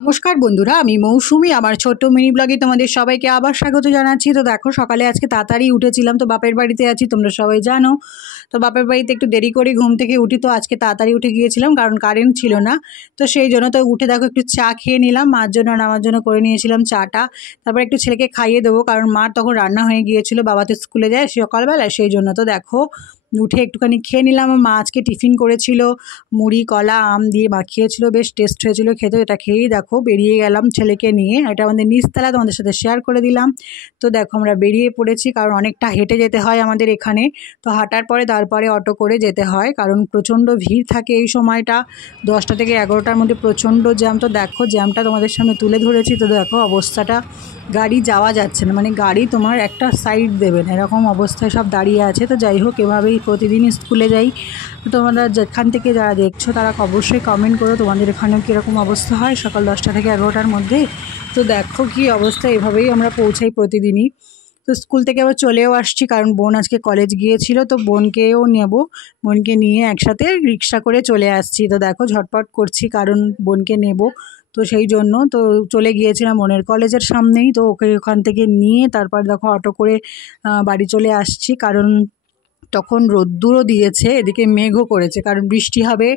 নমস্কার বন্ধুরা, আমি মৌসুমি। আমার ছোট্ট মিনি ব্লগে তোমাদের সবাইকে আবার স্বাগত জানাচ্ছি। তো দেখো, সকালে আজকে তাড়াতাড়ি উঠেছিলাম, তো বাপের বাড়িতে আছি, তোমরা সবাই জানো। তো বাপের বাড়িতে একটু দেরি করে ঘুম থেকে উঠি, তো আজকে তাড়াতাড়ি উঠে গিয়েছিলাম কারণ কারেন্ট ছিল না। তো সেই জন্য তো উঠে দেখো একটু চা খেয়ে নিলাম, মার জন্য আর আমার জন্য করে নিয়েছিলাম চাটা। তারপর একটু ছেলেকে খাইয়ে দেবো কারণ মার তখন রান্না হয়ে গিয়েছিল, বাবা তো স্কুলে যায় সকালবেলায়, সেই জন্য। তো দেখো উঠে একটুখানি খেয়ে নিলাম। মা আজকে টিফিন করেছিল, মুড়ি কলা আম দিয়ে মাখিয়েছিল, বেশ টেস্ট হয়েছিল খেতে। এটা খেয়েই দেখো বেরিয়ে গেলাম ছেলেকে নিয়ে। এটা আমাদের নিচতলা, তোমাদের সাথে শেয়ার করে দিলাম। তো দেখো আমরা বেরিয়ে পড়েছি কারণ অনেকটা হেঁটে যেতে হয় আমাদের এখানে। তো হাঁটার পরে তারপরে অটো করে যেতে হয় কারণ প্রচণ্ড ভিড় থাকে এই সময়টা, 10টা থেকে 11টার মধ্যে প্রচণ্ড জ্যাম। তো দেখো জ্যামটা তোমাদের সামনে তুলে ধরেছি। তো দেখো অবস্থাটা, গাড়ি যাওয়া যাচ্ছে না, মানে গাড়ি তোমার একটা সাইড দেবে না, এরকম অবস্থায় সব দাঁড়িয়ে আছে। তো যাই হোক, এভাবেই প্রতিদিন স্কুলে যাই। তো তোমরা যেখান থেকে যারা দেখছো তারা অবশ্যই কমেন্ট করো তোমাদের এখানেও কীরকম অবস্থা হয় সকাল 10টা থেকে 11টার মধ্যে। তো দেখো কী অবস্থা, এভাবেই আমরা পৌঁছাই প্রতিদিনই। তো স্কুল থেকে আবার চলেও আসছি কারণ বোন আজকে কলেজ গিয়েছিল, তো বোনকেও নেব, বোনকে নিয়ে একসাথে রিক্সা করে চলে আসছি। তো দেখো ঝটপট করছি কারণ বোনকে নেব, তো সেই জন্য তো চলে গিয়েছিলাম বোনের কলেজের সামনেই। তো ওকে ওখান থেকে নিয়ে তারপর দেখো অটো করে বাড়ি চলে আসছি কারণ তখন রোদ্দুরও দিয়েছে, এদিকে মেঘও করেছে কারণ বৃষ্টি হবে,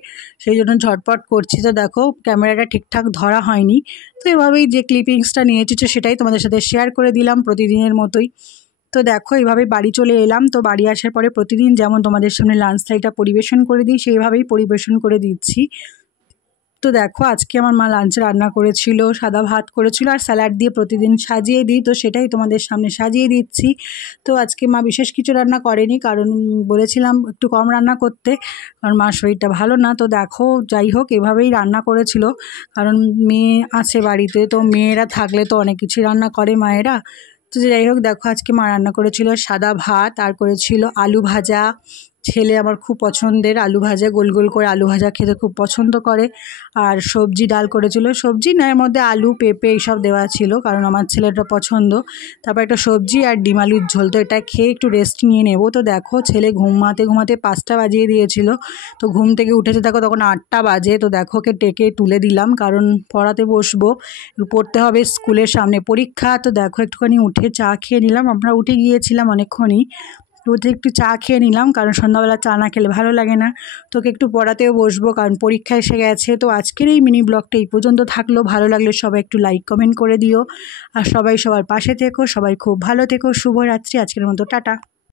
সেই জন্য ঝটপট করছি। তো দেখো ক্যামেরাটা ঠিকঠাক ধরা হয়নি, তো এভাবেই যে ক্লিপিংসটা নিয়েছি তো সেটাই তোমাদের সাথে শেয়ার করে দিলাম প্রতিদিনের মতোই। তো দেখো এইভাবে বাড়ি চলে এলাম। তো বাড়ি আসার পরে প্রতিদিন যেমন তোমাদের সামনে লাঞ্চ থালিটা পরিবেশন করে দিই, সেইভাবেই পরিবেশন করে দিচ্ছি। তো দেখো আজকে আমার মা লাঞ্চে রান্না করেছিল, সাদা ভাত করেছিল আর স্যালাড দিয়ে প্রতিদিন সাজিয়ে দিই, তো সেটাই তোমাদের সামনে সাজিয়ে দিচ্ছি। তো আজকে মা বিশেষ কিছু রান্না করেনি কারণ বলেছিলাম একটু কম রান্না করতে, কারণ মার শরীরটা ভালো না। তো দেখো যাই হোক এভাবেই রান্না করেছিল কারণ মেয়ে আছে বাড়িতে, তো মেয়েরা থাকলে তো অনেক কিছু রান্না করে মায়েরা। তো যাই হোক দেখো আজকে মা রান্না করেছিল সাদা ভাত আর করেছিল আলু ভাজা। ছেলে আমার খুব পছন্দের আলু ভাজা, গোল গোল করে আলু ভাজা খেতে খুব পছন্দ করে। আর সবজি ডাল করেছিল, সবজি না এর মধ্যে আলু পেঁপে এইসব দেওয়া ছিল কারণ আমার ছেলেটা পছন্দ। তারপর একটা সবজি আর ডিম আলুর ঝোল। তো এটা খেয়ে একটু রেস্ট নিয়ে নেব। তো দেখো ছেলে ঘুমাতে ঘুমাতে 5টা বাজিয়ে দিয়েছিল, তো ঘুম থেকে উঠেছে দেখো তখন 8টা বাজে। তো দেখো ওকে টেকে তুলে দিলাম কারণ পড়াতে বসবো, পড়তে হবে, স্কুলের সামনে পরীক্ষা। তো দেখো একটুখানি উঠে চা খেয়ে নিলাম, আমরা উঠে গিয়েছিলাম অনেকক্ষণই। উঠে একটু চা খেয়ে নিলাম কারণ সন্ধ্যাবেলা চা না খেলে ভালো লাগে না। তোকে একটু পড়াতেও বসবো কারণ পরীক্ষা এসে গেছে। তো আজকের এই মিনি ব্লগটা এই পর্যন্ত থাকলো, ভালো লাগলে সবাই একটু লাইক কমেন্ট করে দিও আর সবাই সবার পাশে থেকো, সবাই খুব ভালো থেকো। শুভরাত্রি, আজকের মতো টাটা।